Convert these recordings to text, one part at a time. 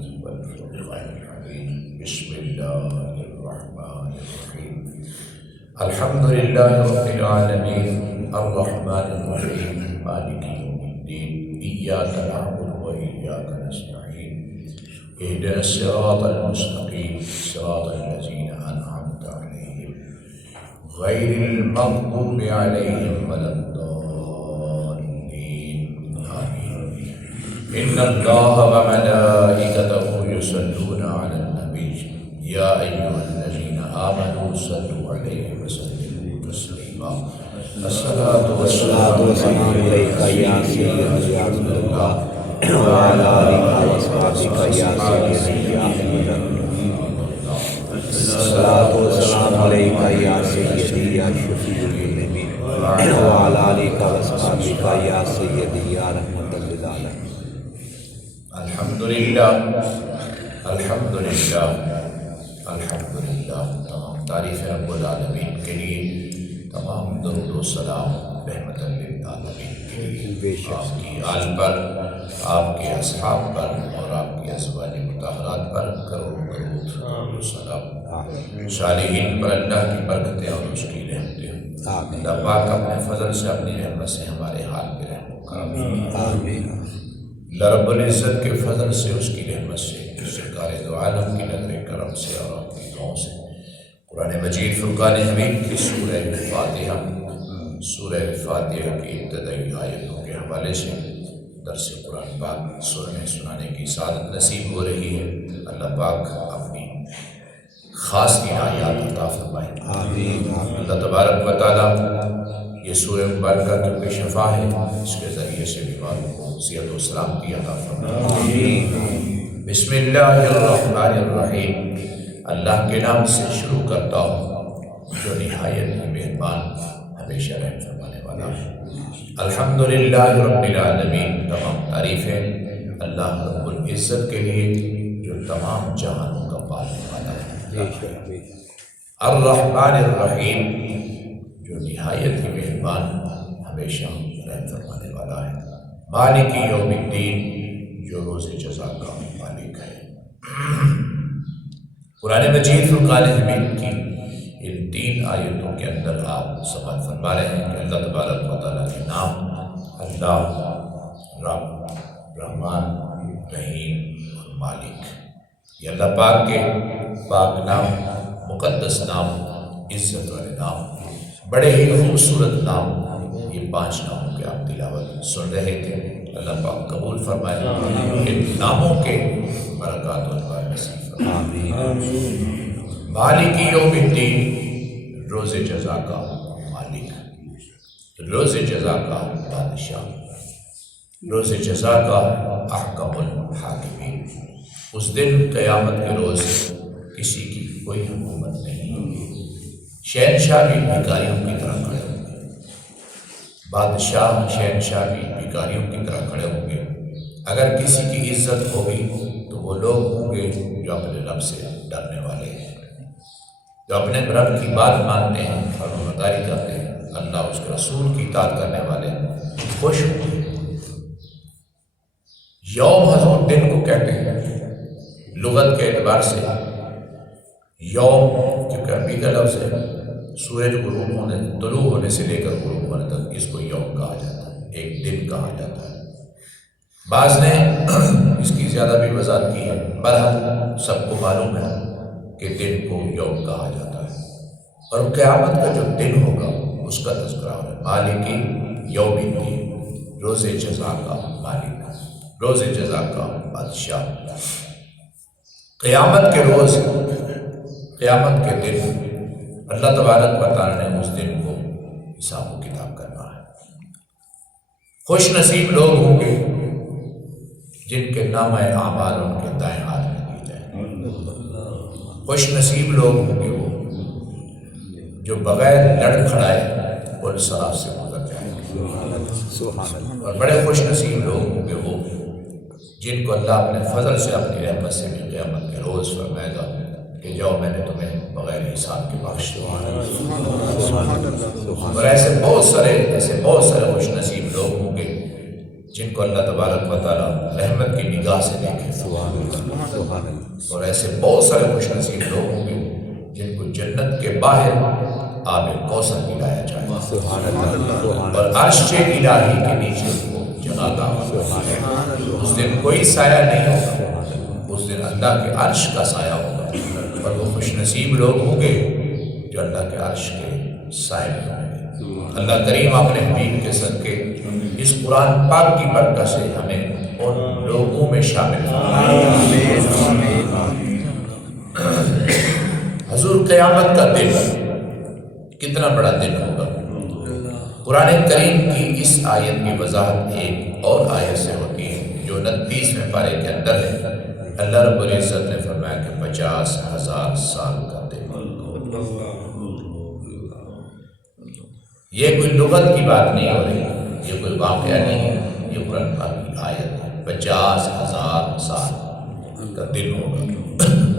والفرقان الحميد. بسم الله الرحمن الرحيم. الحمد لله رب العالمين الرحمن الرحيم مالك يوم الدين. إياك نعبد وإياك نستعين. اهدنا الصراط المستقيم صراط الذين أنعمت عليهم غير المغضوب عليهم ولا الضالين. آمين. إن الله وملائكته يصلون على النبي يا أيها الذين آمنوا صلوا عليه وسلموا تسليما. الصلاة والسلام عليك يا سيدي يا رسول الله وعلى آلك وصحبك يا سيدي يا حبيب الله. الصلاة والسلام عليك يا سيدي يا شفيع المذنبين وعلى آلك وصحبك يا سيدي يا رحمة للعالمين. الحمد لله الحمد لله الحمد لله. تمام تعریف رب العالمین کے لیے، تمام درود و سلام رحمت للعالمین کے لیے، آپ کی آل پر، آپ کے اصحاب پر اور آپ کی ازواج مطہرات پر کروڑوں درود و سلام. صالحین پر اللہ کی برکتیں اور اس کی رحمتیں. اللہ پاک اپنے فضل سے، اپنی رحمت سے ہمارے حال پہ رحم کرم. اللہ رب العزت کے فضل سے، اس کی رحمت سے، سرکار دو عالم کی نظر کرم سے اور آپ کی دعاؤں سے قرآن مجید فرقان حمید کی سورہ فاتحہ کی ابتدائی آیتوں کے حوالے سے درس قرآن پاک سنانے کی سعادت نصیب ہو رہی ہے. اللہ پاک اپنی خاص عنایات عطا فرمائے. اللہ تبارک و تعالیٰ یہ سورہ مبارکہ کیونکہ شفا ہے، اس کے ذریعے سے بیماروں کو صحت و سلامتی عطا فرمائے. بسم اللہ الرحمن الرحیم. اللہ کے نام سے شروع کرتا ہوں جو نہایت ہی مہربان، ہمیشہ رحم فرمانے والا ہے. الحمدللہ رب العالمین. تمام تعریفیں اللہ رب العزت کے لیے جو تمام جہانوں کا پالنے والا ہے. الرحمن الرحیم جو نہایت ہی مہربان، ہمیشہ رحم فرمانے والا ہے. مالک یوم الدین جو روز جزا کا مالک ہے. قرآن مجید فرقان حمید کی ان 3 آیتوں کے اندر آپ سمجھ فرما رہے ہیں کہ اللہ تبارک و تعالیٰ کے نام اللہ، رب، رحمان، رحیم اور مالک، یہ اللہ پاک کے پاک نام، مقدس نام، عزت والے نام، بڑے ہی خوبصورت نام. یہ 5 ناموں کے آپ تلاوت سن رہے تھے. اللہ پاک قبول فرمائے. ان ناموں کے برکات و انوار نصیب فرمائے. مالک یوم الدین روز جزا کا مالک، روز جزا کا بادشاہ، روز جزا کا احکم الحاکمین. اس دن قیامت کے روز کسی کی کوئی حکومت نہیں ہوگی. شہنشاہ بھی بھکاریوں کی طرح کھڑے ہوں گے. بادشاہ شہنشاہ بھی بھکاریوں کی طرح کھڑے ہوں گے. اگر کسی کی عزت ہوگی تو وہ لوگ ہوں گے جو اپنے رب سے ڈرنے والے ہیں، جو اپنے رب کی بات مانتے ہیں، فرمانبرداری کرتے ہیں، اللہ اس کے رسول کی اطاعت کرنے والے خوش ہوں گے. یوم حضور دن کو کہتے ہیں لغت کے اعتبار سے. یوم کیونکہ عربی کا لفظ ہے، سورج غروب ہونے، طلوع ہونے سے لے کر غروب ہونے تک اس کو یوم کہا جاتا ہے، ایک دن کہا جاتا ہے. بعض نے اس کی زیادہ بھی وضاحت کی ہے. بہرحال سب کو معلوم ہے کہ دن کو یوم کہا جاتا ہے. اور قیامت کا جو دن ہوگا اس کا تذکرہ ہے. مالک یوم الدین، روز جزا کا مالک، روز جزا کا بادشاہ. قیامت کے روز، قیامت کے دن اللہ تبارک و تعالیٰ نے اس دن کو حساب و کتاب کرنا ہے. خوش نصیب لوگ ہوں گے جن کے نام اعمال ان کے دائیں ہاتھ میں دی جائیں. خوش نصیب لوگ ہوں گے وہ جو بغیر لڑ کھڑائے اور صراط سے گزر جائیں گے. اور بڑے خوش نصیب لوگ ہوں گے وہ جن کو اللہ اپنے فضل سے، اپنی رحمت سے بھی قیامت کے روز فرمائے گا کہ جاؤ میں نے تمہیں بغیر حساب کے بخش دیا. اور ایسے بہت سارے خوش نصیب لوگ ہوں گے جن کو اللہ تبارک و تعالیٰ رحمت کی نگاہ سے دیکھے. اور ایسے بہت سارے خوش نصیب لوگ ہوں گے جن کو جنت کے باہر آب کوثر پلایا جائے گا اور عرش الہی کے نیچے وہ جگہ ہوگا۔ اس دن کوئی سایہ نہیں ہوگا، اس دن اللہ کے عرش کا سایہ ہوگا، اور وہ خوش نصیب لوگ ہوں گے جو اللہ کے عرش کے سائے میں ہوں گے۔ اللہ کریم اپنے حبیب کے صدقے اس قرآن پاک کی برکت سے ہمیں ان لوگوں میں شامل فرمائے۔ حضور قیامت کا دن کتنا بڑا دن ہوگا۔ قرآن کریم کی اس آیت کی وضاحت ایک اور آیت سے ہوتی ہے جو 29ویں پارے کے اندر ہے۔ اللہ رب العزت نے فرمایا کہ 50,000 سال کا دن۔ یہ کوئی لغت کی بات نہیں ہو رہی، یہ کوئی واقعہ نہیں ہے، یہ قرآن پاک کی آیت ہے۔ 50,000 سال کا دن ہوگا،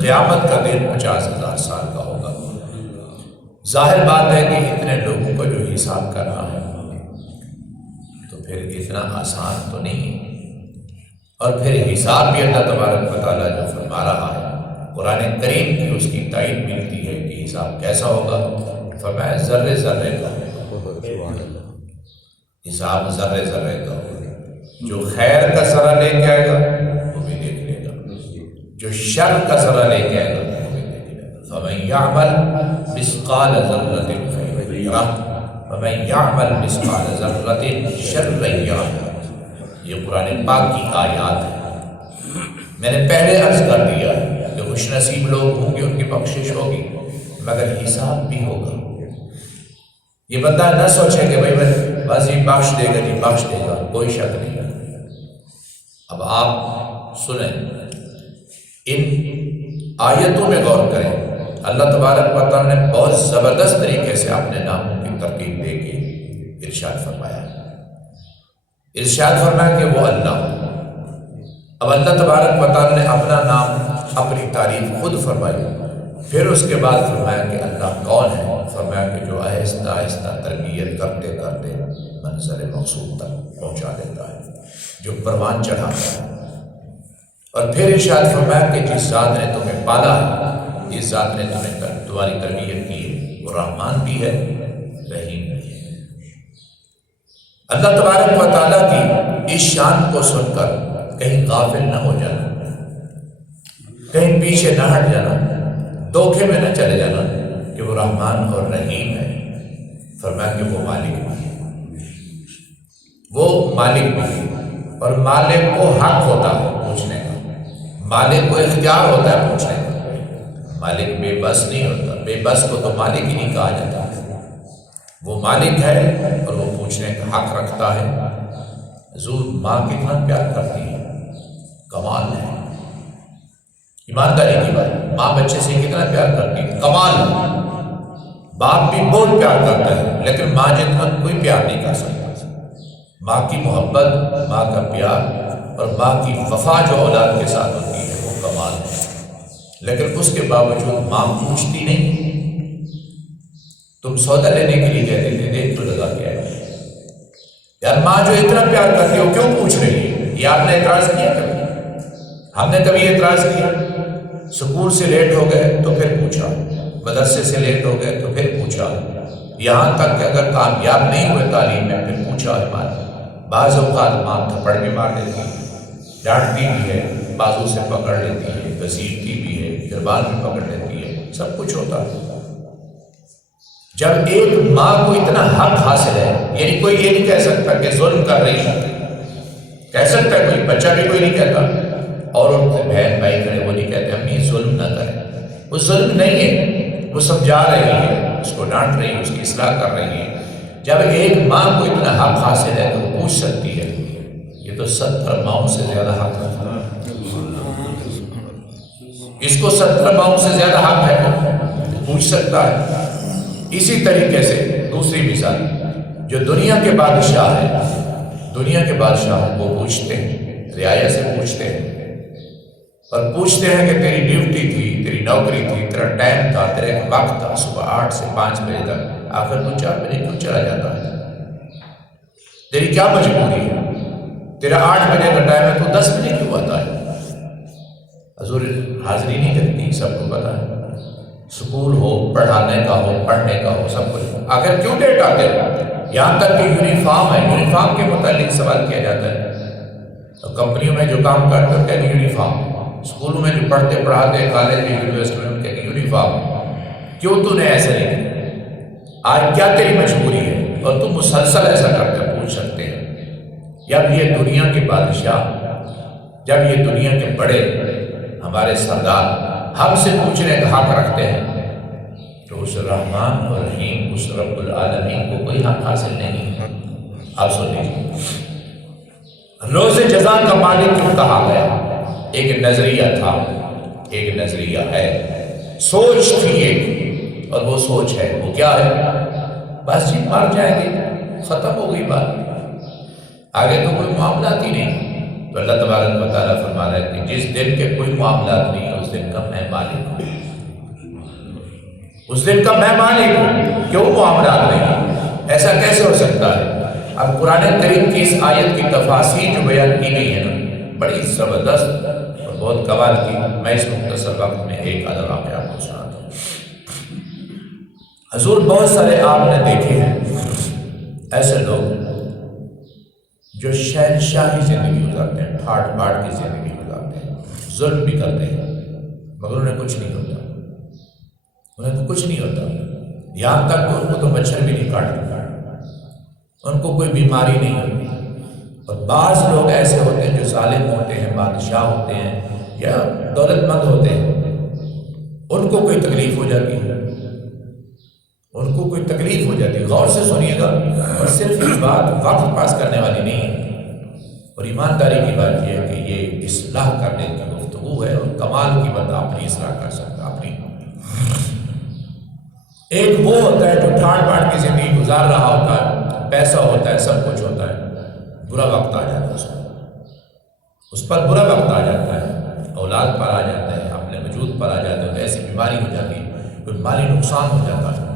قیامت کا دن 50,000 سال کا ہوگا۔ ظاہر بات ہے کہ اتنے لوگوں کو جو حساب کرنا ہے تو پھر اتنا آسان تو نہیں، اور پھر حساب بھی اللہ تبارک و تعالیٰ جو فرما رہا ہے قرآن کریم کی اس کی تائید ملتی ہے کہ حساب کیسا ہوگا۔ فرمایا ذرے ذرے کا حساب، ذرے ذرے کا ہوگا۔ جو خیر کا ذرہ لے کے آئے گا وہ بھی دیکھ لے گا، جو شر کا ذرہ لے کے آئے گا وہ بھی دیکھ لے گا۔ فَمَن يَعْمَلْ مِثْقَالَ ذَرَّةٍ خَيْرًا يَرَهُ وَمَن يَعْمَلْ مِثْقَالَ ذَرَّةٍ شَرًّا يَرَهُ۔ یہ قرآن پاک کی آیات ہے۔ میں نے پہلے عرض کر دیا کہ خوش نصیب لوگ ہوں گے ان کی بخشش ہوگی مگر حساب بھی ہوگا۔ یہ بندہ نہ سوچے کہ بھائی بس یہ بخش دے گا جی بخش دے گا، کوئی شک نہیں ہے۔ اب آپ سنیں، ان آیتوں میں غور کریں۔ اللہ تبارک و تعالیٰ نے بہت زبردست طریقے سے اپنے ناموں کی ترتیب دے کے ارشاد فرمایا۔ ارشاد فرمایا کہ وہ اللہ۔ اب اللہ تبارک و تعالیٰ نے اپنا نام، اپنی تعریف خود فرمائی، پھر اس کے بعد فرمایا کہ اللہ کون ہے۔ فرمایا کہ جو آہستہ آہستہ تربیت کرتے کرتے منزل مقصود تک پہنچا دیتا ہے، جو پروان چڑھاتا ہے۔ اور پھر ارشاد فرمایا کہ جس ذات نے تمہیں پالا ہے، جس ذات نے تمہاری تربیت کی ہے، وہ رحمان بھی ہے، رحیم بھی ہے۔ اللہ تبارک و تعالیٰ کی اس شان کو سن کر کہیں غافل نہ ہو جانا، کہیں پیچھے نہ ہٹ جانا، دھوکے میں نہ چلے جانا کہ وہ رحمان اور رحیم ہے۔ فرمایا کہ وہ مالک بھی ہے، وہ مالک بھی ہے، اور مالک کو حق ہوتا ہے پوچھنے کا، مالک کو اختیار ہوتا ہے پوچھنے کا۔ مالک بے بس نہیں ہوتا، بے بس کو تو مالک ہی نہیں کہا جاتا۔ وہ مالک ہے اور وہ پوچھنے کا حق رکھتا ہے۔ حضور ماں کتنا پیار کرتی ہے، کمال ہے، ایمانداری کی بات۔ ماں بچے سے کتنا پیار کرتی ہے، کمال ہے۔ باپ بھی بہت پیار کرتا ہے لیکن ماں جتنا کوئی پیار نہیں کر سکتا۔ ماں کی محبت، ماں کا پیار اور ماں کی وفا جو اولاد کے ساتھ ہوتی ہے وہ کمال ہے، لیکن اس کے باوجود ماں پوچھتی نہیں۔ تم سودا لینے کے لیے کہتے تھے، دیکھ تو لگا کے آئے یار، ماں جو اتنا پیار کرتی ہے وہ کیوں پوچھ رہی ہے؟ یہ آپ نے اعتراض کیا کبھی؟ ہم نے کبھی اعتراض کیا؟ سکول سے لیٹ ہو گئے تو پھر پوچھا، مدرسے سے لیٹ ہو گئے تو پھر پوچھا، یہاں تک کہ اگر کامیاب نہیں ہوئے تعلیم میں پھر پوچھا ہے ماں۔ بعض اوقات ماں تھپڑ بھی مار دیتی ہے، ڈانٹتی بھی ہے، بازو سے پکڑ لیتی ہے، گھسیٹتی بھی ہے، گربان بھی پکڑ لیتی ہے، سب کچھ ہوتا ہے۔ جب ایک ماں کو اتنا حق حاصل ہے، یعنی کوئی یہ نہیں کہہ سکتا کہ ظلم کر رہی ہے، کہہ سکتا ہے کوئی بچہ بھی کوئی نہیں کہتا، اور ان سے بہن بھائی کھڑے وہ نہیں کہتے امی ظلم نہ کریں۔ وہ ظلم نہیں ہے، وہ سمجھا رہی ہے، اس کو ڈانٹ رہی ہے، اس کی اصلاح کر رہی ہے۔ جب ایک ماں کو اتنا حق حاصل ہے تو وہ پوچھ سکتی ہے، یہ تو 70 ماؤں سے زیادہ حق ہے، اس کو 70 ماؤں سے زیادہ حق ہے، پوچھ سکتا ہے۔ اسی طریقے سے دوسری مثال، جو دنیا کے بادشاہ ہیں، دنیا کے بادشاہ وہ پوچھتے ہیں، رعایا سے پوچھتے ہیں، اور پوچھتے ہیں کہ تیری ڈیوٹی تھی، تیری نوکری تھی، تیرا ٹائم تھا، تیرا ایک وقت تھا، صبح 8 سے 5 بجے تک، آخر تو 4 بجے کیوں چلا جاتا ہے؟ تیری کیا مجبوری ہے؟ تیرا 8 بجے کا ٹائم ہے تو 10 بجے کیوں آتا ہے؟ حضور حاضری نہیں کرتی، سب کو پتا ہے، سکول ہو، پڑھانے کا ہو، پڑھنے کا ہو، سب کچھ، آخر کیوں لیٹ آتے ہیں؟ یہاں تک کہ یونیفارم ہے، یونیفارم کے متعلق سوال کیا جاتا ہے، تو کمپنیوں میں جو کام کرتے ہیں کہیں یونیفارم، اسکولوں میں جو پڑھتے پڑھاتے کالج میں یونیورسٹی میں کہیں یونیفارم، کیوں تو نے ایسا نہیں کیا؟ آج کیا تیری مجبوری ہے اور تم مسلسل ایسا کرتے پوچھ سکتے ہیں؟ جب یہ دنیا کے بادشاہ، جب یہ دنیا کے بڑے ہمارے سردار ہم سے پوچھنے کا حق رکھتے ہیں، تو اس رحمان اور رحیم، اس رب العالمین کو کوئی حق حاصل نہیں ہے؟ آپ سن لیجیے، روز جزا کا مالک کیوں کہا گیا؟ ایک نظریہ تھا، ایک نظریہ ہے، سوچ تھی ایک، اور وہ سوچ ہے، وہ کیا ہے؟ بس جی مر جائیں گے، ختم ہو گئی بات، آگے تو کوئی معاملات ہی نہیں۔ تو اللہ تبارک و تعالیٰ فرما رہا ہے کہ جس دن کے کوئی معاملات نہیں، اس دن کا میں مالک ہوں، اس دن کا میں مالک ہوں، کیوں معاملات نہیں؟ ایسا کیسے ہو سکتا ہے؟ اب قرآن کریم کی اس آیت کی تفاصیر جو بیان کی گئی ہے نا، بڑی زبردست اور بہت کمال کی، میں اس مختصر وقت میں ایک آدھا واقعہ آپ کو سناتا ہوں۔ حضور بہت سارے آپ نے دیکھے ہیں ایسے لوگ جو شہنشاہی زندگی گزارتے ہیں، ٹھاٹ باٹ کی زندگی گزارتے ہیں، ظلم بھی کرتے ہیں، مگر انہیں کچھ نہیں ہوتا، انہیں تو کچھ نہیں ہوتا، یہاں تک کہ ان کو تو مچھر بھی نہیں کاٹتا، ان کو کوئی بیماری نہیں ہوتی۔ اور بعض لوگ ایسے ہوتے ہیں جو ظالم ہوتے ہیں، بادشاہ ہوتے ہیں یا دولت مند ہوتے ہیں، ان کو کوئی تکلیف ہو جاتی ہے، ان کو کوئی تکلیف ہو جاتی ہے۔ غور سے سنیے گا، اور صرف یہ بات وقت پاس کرنے والی نہیں ہے، اور ایمانداری کی بات یہ ہے کہ یہ اصلاح کرنے کی گفتگو ہے، اور کمال کی بندہ اپنی اصلاح کر سکتا اپنی۔ ایک وہ ہوتا ہے جو ٹھاٹ باٹ کی زندگی گزار رہا ہوتا ہے، پیسہ ہوتا ہے، سب کچھ ہوتا ہے، برا وقت آ جاتا ہے اس پر برا وقت آ جاتا ہے، اولاد پر آ جاتا ہے، اپنے وجود پر آ جاتا ہے، ایسی بیماری ہو جاتی ہے، کوئی مالی نقصان ہو جاتا ہے،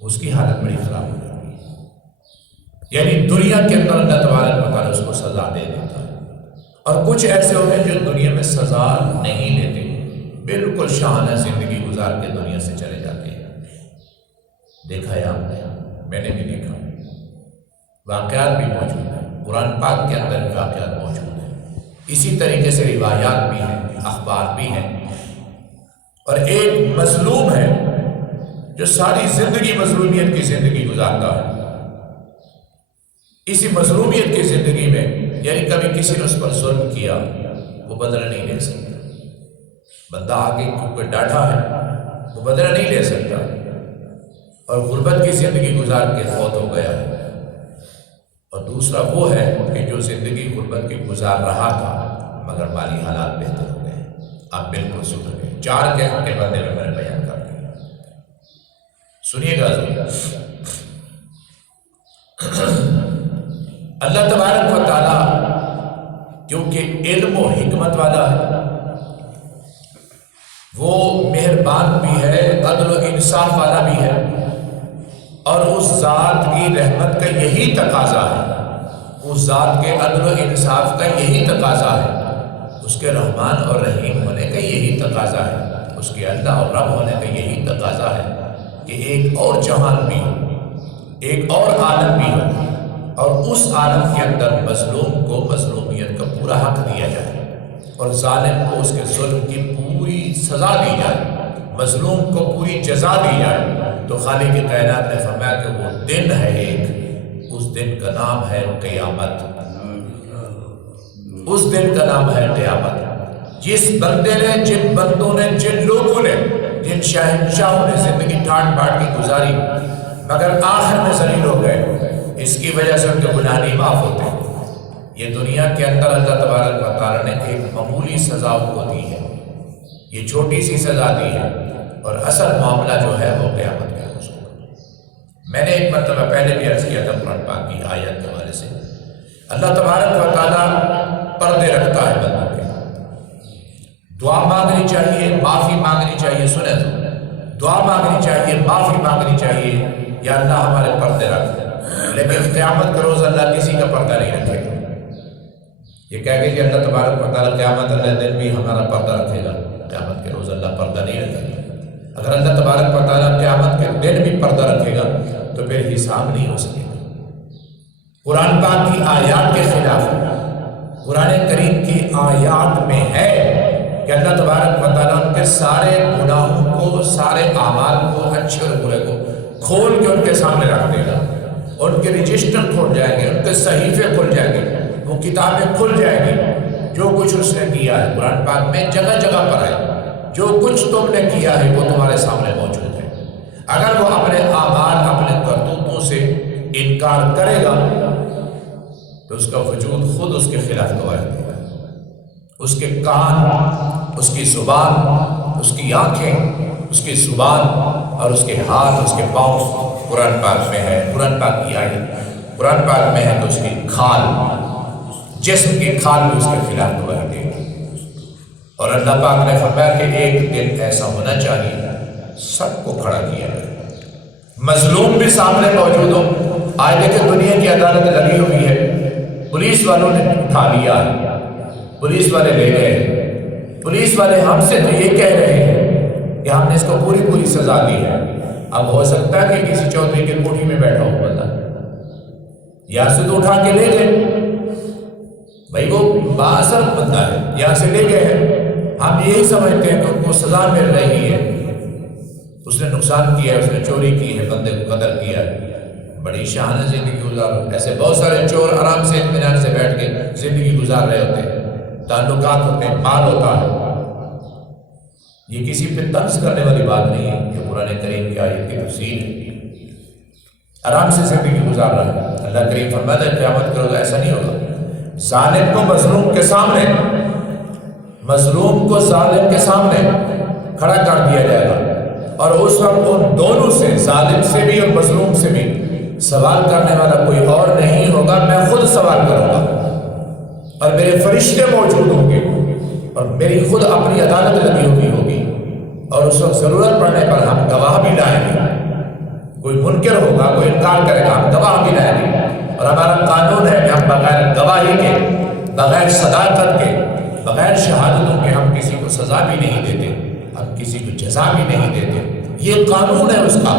اس کی حالت بڑی خراب ہو جاتی ہے، یعنی دنیا کے اندر اللہ تبارک و تعالیٰ اس کو سزا دے دیتا ہے۔ اور کچھ ایسے ہوتے ہیں جو دنیا میں سزا نہیں لیتے، بالکل شاہانہ زندگی گزار کے دنیا سے چلے جاتے ہیں۔ دیکھا ہے آپ نے، میں نے بھی دیکھا، واقعات بھی موجود ہیں، قرآن پاک کے اندر واقعات موجود ہیں، اسی طریقے سے روایات بھی ہیں، اخبار بھی ہیں۔ اور ایک مظلوم ہے جو ساری زندگی مظلومیت کی زندگی گزارتا ہے، اسی مظلومیت کی زندگی میں، یعنی کبھی کسی نے اس پر ظلم کیا، وہ بدلہ نہیں لے سکتا، بندہ آگے کیونکہ ڈاٹا ہے، وہ بدلہ نہیں لے سکتا، اور غربت کی زندگی گزار کے فوت ہو گیا ہے۔ اور دوسرا وہ ہے کہ جو زندگی غربت کی گزار رہا تھا، مگر مالی حالات بہتر ہو گئے، آپ بالکل سدھر گئے۔ چار قسم کے بندے میں نے بیان کر دیا، سنیے گا ضرور۔ اللہ تبارک و تعالیٰ کیونکہ علم و حکمت والا ہے، وہ مہربان بھی ہے، عدل و انصاف والا بھی ہے، اور اس ذات کی رحمت کا یہی تقاضا ہے، اس ذات کے عدل و انصاف کا یہی تقاضا ہے، اس کے رحمان اور رحیم ہونے کا یہی تقاضا ہے، اس کے اللہ اور رب ہونے کا یہی تقاضا ہے کہ ایک اور جہان بھی ہو، ایک اور عالم بھی ہو، اور اس عالم کے اندر مظلوم کو مظلومیت کا پورا حق دیا جائے، اور ظالم کو اس کے ظلم کی پوری سزا دی جائے، مظلوم کو پوری جزا دی جائے۔ تو خالق کائنات نے فرمایا کہ وہ دن ہے ایک، اس دن کا نام ہے قیامت، اس دن کا نام ہے قیامت۔ جس بندے نے، جن بندوں نے، جن لوگوں نے، جن شہنشاہوں نے زندگی ٹھاٹ باٹ کی گزاری، مگر آخر میں ذلیل ہو گئے، اس کی وجہ سے ان کے گناہ نہیں معاف ہوتے۔ یہ دنیا کے اندر اللہ تبارک و تعالیٰ نے ایک معمولی سزا ان کو دی ہے، یہ چھوٹی سی سزا دی ہے، اور اصل معاملہ جو ہے وہ قیامت کا حضور۔ میں نے ایک مرتبہ پہلے بھی عرض کیا تھا قرآن پاک کی آیت کے حوالے سے، اللہ تبارک و تعالیٰ پردے رکھتا ہے بندوں کے، دعا مانگنی چاہیے، معافی مانگنی چاہیے، سنیں تو دعا مانگنی چاہیے، معافی مانگنی چاہیے، یا اللہ ہمارے پردے رکھ، لیکن قیامت کا روز اللہ کسی کا پردہ نہیں رکھے گا، یہ کہہ گئے کہ اللہ تبارک و تعالیٰ قیامت اللہ دن بھی ہمارا پردہ رکھے گا، قیامت کے روز اللہ پردہ نہیں رکھے گا۔ اگر اللہ تبارک و تعالیٰ قیامت کے دن بھی پردہ رکھے گا تو پھر حساب نہیں ہو سکے گا۔ قرآن پاک کی آیات کے خلاف قرآن کریم کی آیات میں ہے کہ اللہ تبارک و تعالیٰ ان کے سارے گناہوں کو، سارے اعمال کو، اچھے اور برے کو کھول کے ان کے سامنے رکھ دے گا، ان کے رجسٹر کھل جائیں گے، ان کے صحیفے کھل جائیں گے، وہ کتابیں کھل جائیں گی، جو کچھ اس نے کیا ہے قرآن پاک میں جگہ جگہ پر ہے، جو کچھ تم نے کیا ہے وہ تمہارے سامنے موجود ہے۔ اگر وہ اپنے اعمال، اپنے کرتوتوں سے انکار کرے گا تو اس کا وجود خود اس کے خلاف گواہی دے گا۔ اس کے کان، اس کی زبان، اس کی آنکھیں، اس کی زبان اور اس کے ہاتھ، اس کے پاؤں قرآن پاک میں ہے، قرآن پاک کی آیت قرآن پاک میں ہے تو اس کی کھال، جسم کی کھال بھی اس کے خلاف گواہی دے گی۔ اور اللہ پاک نے فرمایا کہ ایک دن ایسا ہونا چاہیے سب کو کھڑا کیا جائے، مظلوم بھی سامنے موجود ہو۔ آج دیکھیں دنیا کی عدالت لگی ہوئی ہے، پولیس والوں نے اٹھا لیا ہے، پولیس والے لے گئے، پولیس والے ہم سے تو یہ کہہ رہے ہیں کہ ہم نے اس کو پوری پوری سزا دی ہے۔ اب ہو سکتا ہے کہ کسی چودھری کے کوٹھی میں بیٹھا ہو بندہ، یہاں سے تو اٹھا کے لے گئے، بھائی وہ بااثر بندہ ہے، یہاں سے لے گئے ہیں، ہم یہی سمجھتے ہیں کہ ان کو سزا مل رہی ہے، اس نے نقصان کیا ہے، اس نے چوری کی ہے، بندے کو قتل کیا ہے، بڑی شاہانہ زندگی گزارو۔ ایسے بہت سارے چور آرام سے اطمینان سے بیٹھ کے زندگی گزار رہے ہوتے ہیں، تعلقات ہوتے ہیں، مال ہوتا ہے۔ یہ کسی پہ طنز کرنے والی بات نہیں ہے، یہ قرآن کریم کی آیت کی تفسیر ہے۔ آرام سے زندگی گزار رہا ہے، اللہ کریم فرماتا ہے قیامت کرو تو ایسا نہیں ہوگا۔ ظالم کو مظلوم کے سامنے، مظلوم کو ظالم کے سامنے کھڑا کر دیا جائے گا، اور اس وقت ان دونوں سے، ظالم سے بھی اور مظلوم سے بھی سوال کرنے والا کوئی اور نہیں ہوگا، میں خود سوال کروں گا، اور میرے فرشتے موجود ہوں گے، اور میری خود اپنی عدالت لگی ہوگی، اور اس وقت ضرورت پڑنے پر ہم گواہ بھی لائیں گے۔ کوئی منکر ہوگا، کوئی انکار کرے گا، ہم گواہ بھی لائیں گے، اور ہمارا قانون ہے کہ ہم بغیر گواہی کے، بغیر صداقت کے، بغیر شہادتوں کے ہم کسی کو سزا بھی نہیں دیتے، ہم کسی کو جزا بھی نہیں دیتے۔ یہ قانون ہے اس کا،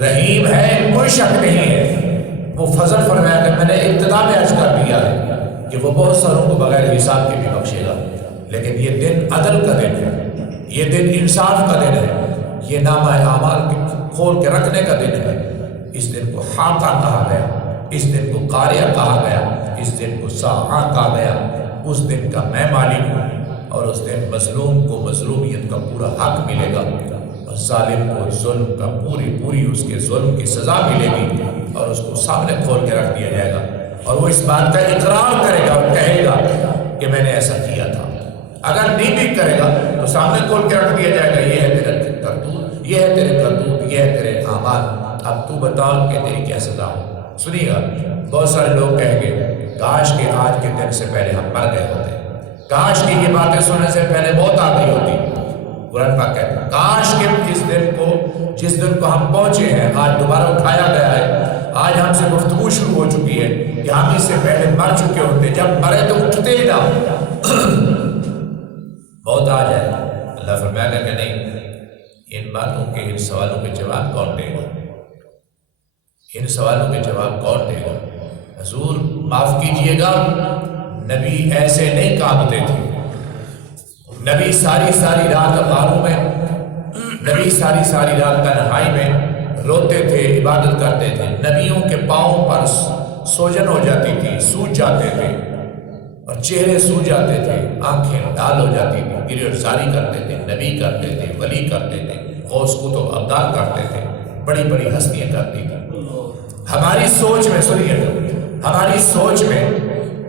رحیم ہے، کوئی شک نہیں ہے۔ وہ فضل فرمایا کہ میں نے ابتدا میں عرض کر دیا ہے کہ وہ بہت ساروں کو بغیر حساب کے بھی بخشے گا، لیکن یہ دن عدل کا دن ہے، یہ دن انصاف کا دن ہے، یہ نامہ اعمال کھول کے رکھنے کا دن ہے۔ اس دن کو حاقہ کہا گیا، اس دن کو قاریہ کہا گیا، اس دن کو ساعہ کہا گیا۔ اس دن کا میں مالک ہوں، اور اس دن مظلوم کو مظلومیت کا پورا حق ملے گا، اور ظالم کو ظلم کا پوری اس کے ظلم کی سزا ملے گی، اور اس کو سامنے کھول کے رکھ دیا جائے گا، اور وہ اس بات کا اقرار کرے گا اور کہے گا کہ میں نے ایسا کیا تھا۔ اگر نہیں بھی کرے گا تو سامنے کھول کے رکھ دیا جائے گا، یہ ہے تیرا کرتوت، یہ ہے تیرے کرتوت، یہ ہے تیرے اعمال، اب تو بتا کہ تیری کیا سزا ہو۔ سنیے گا، بہت سارے لوگ کہیں گے کاش کہ آج کے دن سے پہلے ہم مر گئے ہوتے، کاش کہ یہ باتیں سننے سے پہلے موت آ گئی ہوتی۔ قرآن پاک کہتا ہے کاش کہ اس دن کو، جس دن کو ہم پہنچے ہیں، آج دوبارہ اٹھایا گیا ہے، آج ہم سے گفتگو شروع ہو چکی ہے کہ ہم اس سے پہلے مر چکے ہوتے، جب مرے تو اٹھتے ہی نہ، موت آ جائے۔ اللہ فرمایا کہ نہیں، ان باتوں کے، ان سوالوں کے جواب کون دے گا؟ ان سوالوں کے جواب کون دے گا؟ حضور معاف کیجئے گا، نبی ایسے نہیں کانپتے تھے، نبی ساری رات غاروں میں، نبی ساری رات تنہائی میں روتے تھے، عبادت کرتے تھے، نبیوں کے پاؤں پر سوجن ہو جاتی تھی، سوج جاتے تھے، اور چہرے سوج جاتے تھے، آنکھیں لال ہو جاتی تھی، گریزاری کرتے تھے، نبی کرتے تھے، ولی کرتے تھے، غوث کتب ابدال کرتے تھے، بڑی ہستیاں کرتی تھیں۔ ہماری سوچ میں، سنیے، ہماری سوچ میں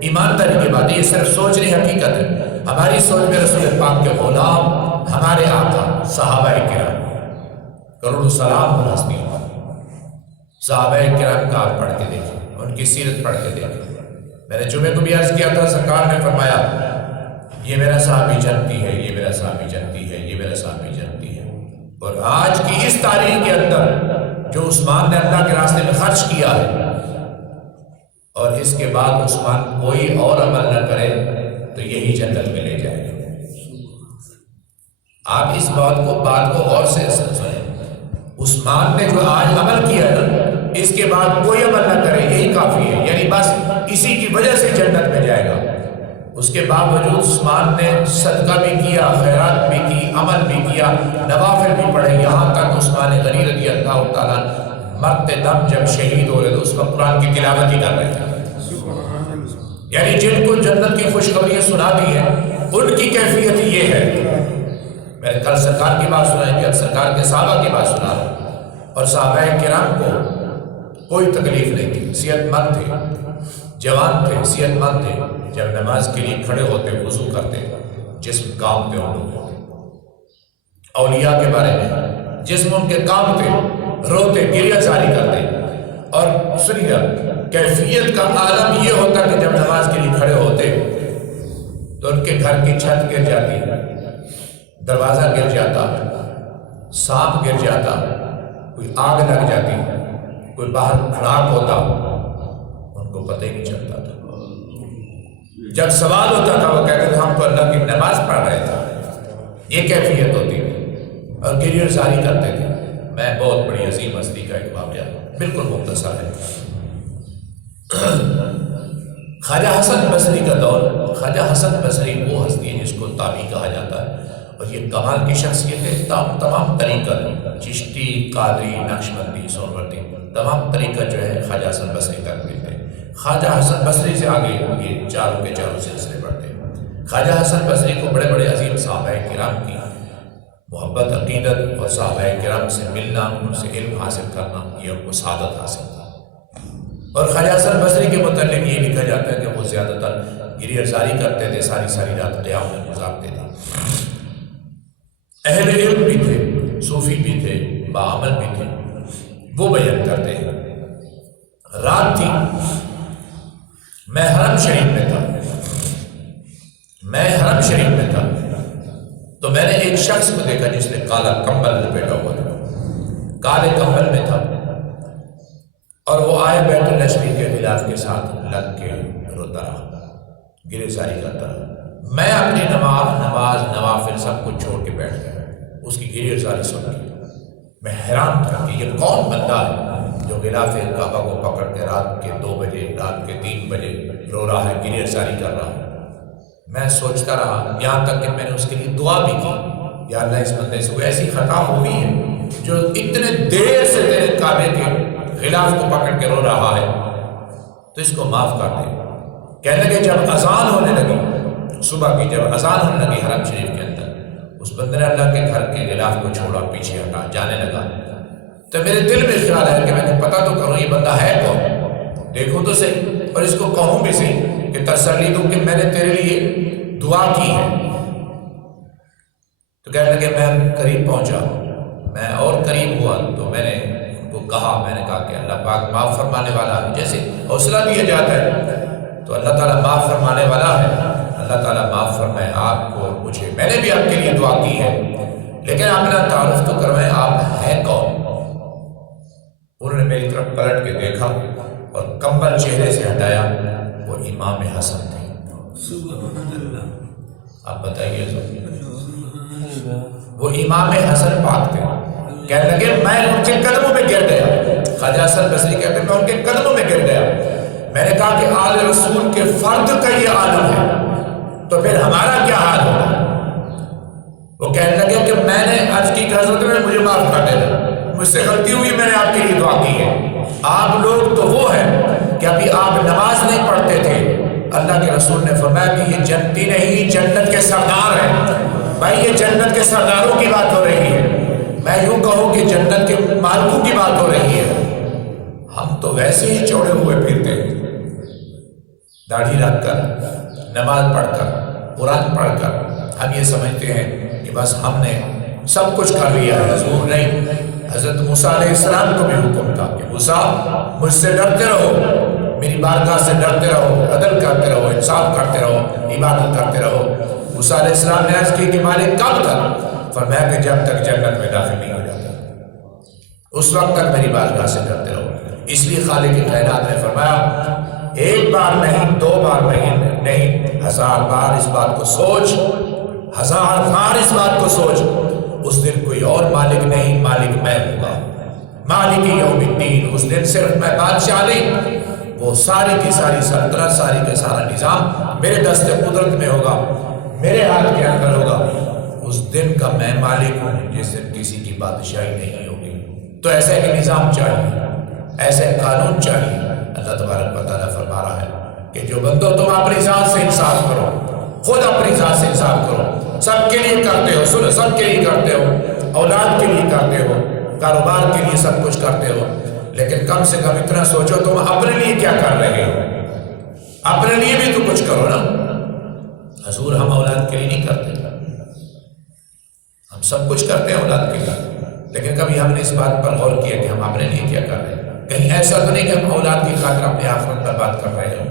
ایمانداری کی بات ہے، یہ صرف سوچ نہیں، حقیقت ہے۔ ہماری سوچ میں رسول پاک کے غلام، ہمارے آقا، صحابہ کرام، کروڑوں سلام ان ہستیوں پر، صحابہ کرام کا آپ پڑھ کے دیکھیں، ان کی سیرت پڑھ کے دیکھیں۔ میں نے جمعے کو بھی عرض کیا تھا، سرکار نے فرمایا یہ میرا صحابی جنتی ہے، یہ میرا صحابی جنتی ہے، یہ میرا صحابی جنتی ہے۔ اور آج کی اس تاریخ کے اندر جو عثمان نے اللہ کے راستے میں خرچ کیا ہے، اور اس کے بعد عثمان کوئی اور عمل نہ کرے تو یہی جنت میں لے جائے گا۔ آپ اس بات کو غور سے سنیں، عثمان نے جو آج عمل کیا نا، اس کے بعد کوئی عمل نہ کرے یہی کافی ہے، یعنی بس اسی کی وجہ سے جنت میں جائے گا۔ اس کے باوجود عثمان نے صدقہ بھی کیا، خیرات بھی کی، عمل بھی کیا، نوافل بھی پڑھے، یہاں تک عثمان غنی رضی اللہ تعالیٰ مرتے دم جب شہید ہو رہے تو اس وقت قرآن کی تلاوت ہی کر رہے تھے۔ یعنی جن کو جنت کی خوشخبریاں سنا دی ہیں ان کی کیفیت یہ ہے۔ میں نے کل سرکار کی بات سنائی تھی، سرکار کے صحابہ کی بات سنا رہا ہوں، اور صحابہ کرام کو کوئی تکلیف نہیں تھی، صحت مند تھے، جوان تھے، صحت مند تھے، جب نماز کے لیے کھڑے ہوتے وضو کرتے جسم کانپتے ان لوگوں کے۔ اولیاء کے بارے میں جسم ان کے کانپتے، روتے، گریہ جاری کرتے، اور سنیے کیفیت کا عالم یہ ہوتا کہ جب نماز کے لیے کھڑے ہوتے تو ان کے گھر کی چھت گر جاتی، دروازہ گر جاتا، سانپ گر جاتا، کوئی آگ لگ جاتی، کوئی باہر کھڑاک ہوتا، ان کو پتہ ہی نہیں چلتا تھا۔ جب سوال ہوتا تھا وہ کہتے تھے ہم تو اللہ کی نماز پڑھ رہے تھے، یہ کیفیت ہوتی تھی، اور گریہ جاری کرتے تھے۔ میں بہت بڑی عظیم ہستی کا ایک واقعہ بالکل مختصر ہے۔ خواجہ حسن بصری کا دور، خواجہ حسن بصری وہ ہستی ہے جس کو تابعی کہا جاتا ہے، اور یہ کمال کی شخصیت ہے۔ تمام طریقت، چشتی، قادری، نقشبندی، سہروردی، تمام طریقت جو ہے خواجہ حسن بصری تک ملتے ہیں۔ خواجہ حسن بصری سے آگے یہ چاروں کے چاروں سلسلے بڑھتے ہیں۔ خواجہ حسن بصری کو بڑے بڑے عظیم صحابہ کرام کی محبت، عقیدت اور صحابہ کرام سے ملنا، ان سے علم حاصل کرنا، یہ ان کو سعادت حاصل تھا۔ اور خواجہ حسن بصری کے متعلق یہ لکھا جاتا ہے کہ وہ زیادہ تر گریہ زاری کرتے تھے، ساری رات قیام میں گزارتے تھے۔ اہل علم بھی تھے، صوفی بھی تھے، باعمل بھی تھے۔ وہ بیان کرتے ہیں، رات تھی، میں حرم شریف میں تھا، تو میں نے ایک شخص کو دیکھا جس نے کالا کمبل لپیٹا ہوا تھا، کالے کمبل میں تھا، اور وہ آئے بیت اللہ شریف کے خلاف کے ساتھ لگ کے روتا رہا، گریہ زاری کرتا رہا۔ میں اپنی نماز نوافل سب کچھ چھوڑ کے بیٹھ گیا اس کی گریہ زاری سن کے۔ میں حیران تھا کہ یہ کون بندہ ہے جو غلاف کعبہ کو پکڑ کے رات کے 2 بجے، رات کے 3 بجے رو رہا ہے، گریہ زاری کر رہا ہے۔ میں سوچتا رہا، یہاں تک کہ میں نے اس کے لیے دعا بھی کی، یا اللہ اس بندے سے کوئی ایسی خطا ہوئی ہے جو اتنے دیر سے تیرے کعبے کے غلاف کو پکڑ کے رو رہا ہے، تو اس کو معاف کر دے۔ کہنے لگے جب اذان ہونے لگی صبح کی، جب اذان ہونے لگی حرم شریف کے اندر، اس بندے نے اللہ کے گھر کے غلاف کو چھوڑا، پیچھے ہٹا، جانے لگا۔ تو میرے دل میں خیال آیا کہ میں نے پتہ تو کروں یہ بندہ ہے کون، دیکھوں تو صحیح، اور اس کو کہوں بھی صحیح کہ تسلی دوں کہ میں نے تیرے لیے دعا کی ہے۔ تو کہنے لگے میں قریب پہنچا، میں اور قریب ہوا تو میں نے ان کو کہا، میں نے کہا کہ اللہ پاک معاف فرمانے والا ہے، جیسے حوصلہ دیا جاتا ہے تو اللہ تعالیٰ معاف فرمانے والا ہے، اللہ تعالیٰ معاف فرمائے آپ کو اور مجھے۔ میں نے بھی آپ کے لیے دعا کی ہے، لیکن آپ میرا تعارف تو کروائیں، آپ ہیں کون؟ انہوں نے میری طرف پلٹ کے دیکھا اور کمبل چہرے سے ہٹایا، وہ امام حسن تھے۔ آپ بتائیے، وہ امام حسن پاک تھے۔ کہنے لگے میں ان کے قدموں میں گر گیا، خواجہ حسن بصری کہتے ہیں میں ان کے قدموں میں گر گیا۔ میں نے کہا کہ آل رسول کے فرد کا یہ عالم ہے تو پھر ہمارا کیا حال ہوگا؟ وہ کہنے لگے کہ میں نے عرض کی کہ حضرت میں مجھے معاف کر دینا، مجھ سے غلطی ہوئی، میں نے آپ کے لیے دعا کی ہے۔ آپ لوگ تو وہ ہیں کہ ابھی آپ نماز نہیں پڑھتے تھے، اللہ کے رسول نے فرمایا کہ یہ جنتی نہیں، جنت کے سردار ہیں۔ بھائی یہ جنت کے سرداروں کی بات ہو رہی ہے، میں یوں کہوں کہ جنت کے مالکوں کی بات ہو رہی ہے۔ ہم تو ویسے ہی چوڑے ہوئے پھرتے ہیں، داڑھی رکھ کر، نماز پڑھ کر، قرآن پڑھ کر ہم یہ سمجھتے ہیں کہ بس ہم نے سب کچھ کر لیا ہے۔ حضور نہیں، حضرت موسیٰ علیہ السلام کو بھی حکم تھا کہ موسیٰ مجھ سے ڈرتے رہو، میری بارگاہ سے ڈرتے رہو، عدل کرتے رہو، انصاف کرتے رہو، عبادت کرتے رہو۔ موسیٰ علیہ السلام نے عرض کی کہ مالک کب تک؟ فرمایا کہ جب تک جنت میں داخل نہیں ہو جاتا اس وقت تک میری بارگاہ سے ڈرتے رہو۔ اس لیے خالق کائنات نے فرمایا ایک بار نہیں، دو بار نہیں، 1000 بار اس بات کو سوچ، 1000 بار اس بات کو سوچ، اس دن کوئی اور مالک نہیں، مالک میں ہوں گا، مالک یوم الدین۔ اس دن صرف میں بادشاہ نہیں، وہ ساری کی ساری سلطنت، ساری کا سارا نظام میرے دست قدرت میں ہوگا، میرے ہاتھ کے اندر ہوگا۔ اس دن کا میں مالک ہوں جس دن کسی کی بادشاہی نہیں ہوگی۔ تو ایسا ایک نظام چاہیے، ایسے قانون چاہیے۔ اللہ تبارک و تعالیٰ فرما رہا ہے کہ جو بندو تم اپنی ذات سے انصاف کرو، خود اپنی ذات سے انصاف کرو، سب کے لیے کرتے ہو، سنو، سب کے لیے کرتے ہو، اولاد کے لیے کرتے ہو، کاروبار کے لیے سب کچھ کرتے ہو، لیکن کم سے کم اتنا سوچو تم اپنے لیے کیا کر رہے ہو، اپنے لیے بھی تو کچھ کرو نا۔ حضور ہم اولاد کے لیے نہیں کرتے، ہم سب کچھ کرتے ہیں اولاد کے لیے، لیکن کبھی ہم نے اس بات پر غور کیا کہ ہم اپنے لیے کیا کر رہے ہیں؟ کہیں ایسا تو نہیں کہ ہم اولاد کی خاطر اپنے آخرت برباد کر رہے ہو؟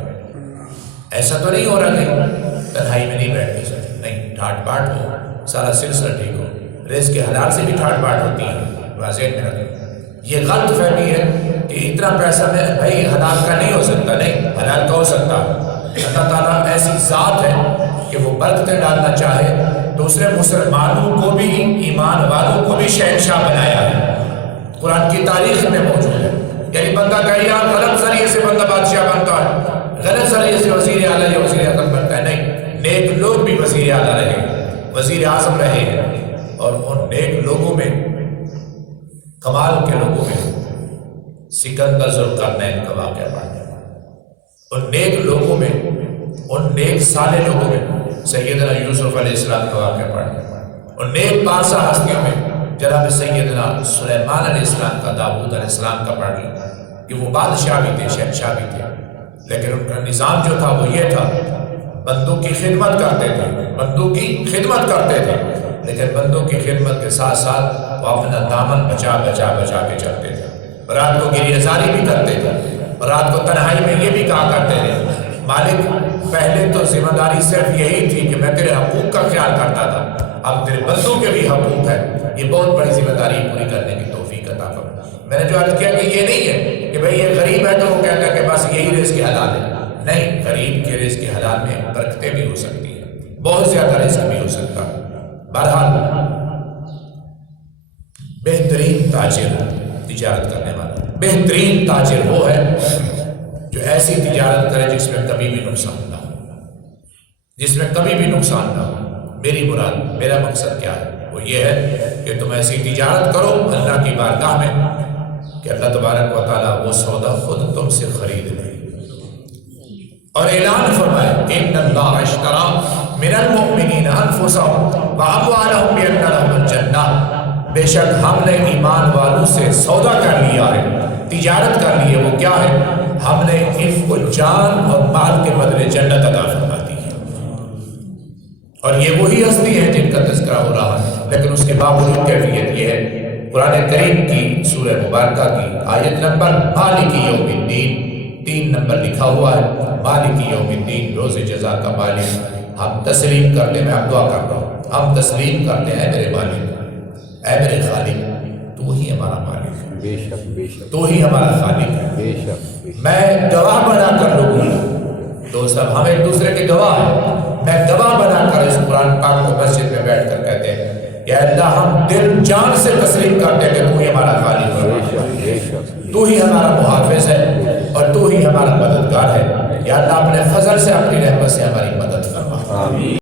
ایسا تو نہیں ہو رہا کہ تنہائی میں نہیں بیٹھ کے نہیں، ٹھاٹ باٹ ہو، سارا سلسلہ ٹھیک ہو، رزق کے حلال سے بھی ٹھاٹ باٹ ہوتی ہے، واضح میں رکھیں۔ یہ غلط فہمی ہے کہ اتنا پیسہ میں بھائی حلال کا نہیں ہو سکتا، نہیں، حلال کا ہو سکتا۔ اللہ تعالیٰ ایسی ذات ہے کہ وہ برکتیں ڈالنا چاہے تو اس نے مسلمانوں کو بھی، ایمان والوں کو بھی شہنشاہ بنایا ہے، قرآن کی تاریخ میں موجود ہے۔ یعنی بندہ کہے یار غلط ذریعے سے بندہ بادشاہ بنتا ہے، غلط ذریعے سے وزیر اعلیٰ یا وزیر اعظم بنتا ہے، نہیں، نیک لوگ بھی وزیر اعلیٰ رہے، وزیر اعظم رہے ہیں، اور ان نیک لوگوں میں، کمال کے لوگوں میں سکندر ذوالقرنین کا واقعہ پڑھتے ہیں، ان نیک لوگوں میں، ان نیک صالح لوگوں میں سیدنا یوسف علیہ السلام کا واقعہ پڑھتے ہیں، ان نیک بادشاہ ہستیوں میں جناب سیدنا سلیمان علیہ السلام کا، داؤد علیہ السلام کا پڑھ لیں کہ وہ بادشاہ بھی تھے، شہنشاہ بھی تھے، لیکن ان کا نظام جو تھا وہ یہ تھا، بندوں کی خدمت کرتے تھے، بندوں کی خدمت کرتے تھے، لیکن بندوں کی خدمت کے ساتھ ساتھ وہ اپنا دامن بچا کے چلتے تھے، رات کو گریہ زاری بھی کرتے تھے، اور رات کو تنہائی میں یہ بھی کہا کرتے تھے مالک پہلے تو ذمہ داری صرف یہی تھی کہ میں تیرے حقوق کا خیال کرتا تھا، اب تیرے بندوں کے بھی حقوق ہے، یہ بہت بڑی ذمہ داری پوری کرنے کی توفیق عطا فرما۔ میں نے جو عرض کیا کہ یہ نہیں ہے کہ بھئی یہ غریب ہے تو وہ کہتا ہے کہ بس یہی رزق حلال ہے، نہیں، غریب کے رزق حلال میں برکتیں بھی ہو سکتی ہیں، بہت زیادہ رزق بھی ہو سکتا ہے۔ بہرحال بہترین تاجر تجارت کرنے والا، بہترین تاجر وہ ہے جو ایسی تجارت کرے جس میں کبھی بھی نقصان نہ ہو، جس میں کبھی بھی نقصان نہ ہو۔ میری مراد، میرا مقصد کیا ہے؟ وہ یہ ہے کہ تم ایسی تجارت کرو اللہ کی بارگاہ میں کہ اللہ تبارک و تعالیٰ وہ سودا خود تم سے خرید لے، اور اعلان فرمائے ان اللہ اشترى من المؤمنین انفسهم واموالهم بان لهم الجنہ، بے شک ہم نے ایمان والوں سے سودا کر لیا ہے، تجارت کر لی ہے، وہ کیا ہے؟ ہم نے ان کو جان اور مال کے بدلے جنت عطا فرما دی ہے، اور یہ وہی ہستی ہے جن کا تذکرہ ہو رہا ہے، لیکن اس کے باوجود کیفیت یہ ہے۔ قرآن کریم کی سورہ مبارکہ کی آیت نمبر مالک یوم الدین 3 نمبر لکھا ہوا ہے، مالک یوم الدین، روز جزا کا مالک۔ ہم تسلیم کرتے ہیں، میں اب دعا کر رہا ہوں، ہم تسلیم کرتے ہیں اے میرے مالک، اے میرے خالق، تو ہی ہمارا مالک ہے، بے شک بے شک تو ہی ہمارا خالق ہے۔ بے شک بے شک۔ میں گواہ بنا کر لوگوں، دوست ہم ایک دوسرے کے گواہ ہیں، میں گواہ بنا کر اس قرآن پاک کو مسجد میں بیٹھ کر کہتے ہیں یا اللہ ہم دل جان سے تسلیم کرتے ہیں کہ تو ہی ہمارا خالق ہے، تو ہی ہمارا محافظ ہے، اور تو ہی ہمارا مددگار ہے۔ یا اللہ اپنے فضل سے، اپنی رحمت سے ہماری مدد فرما۔ آمین۔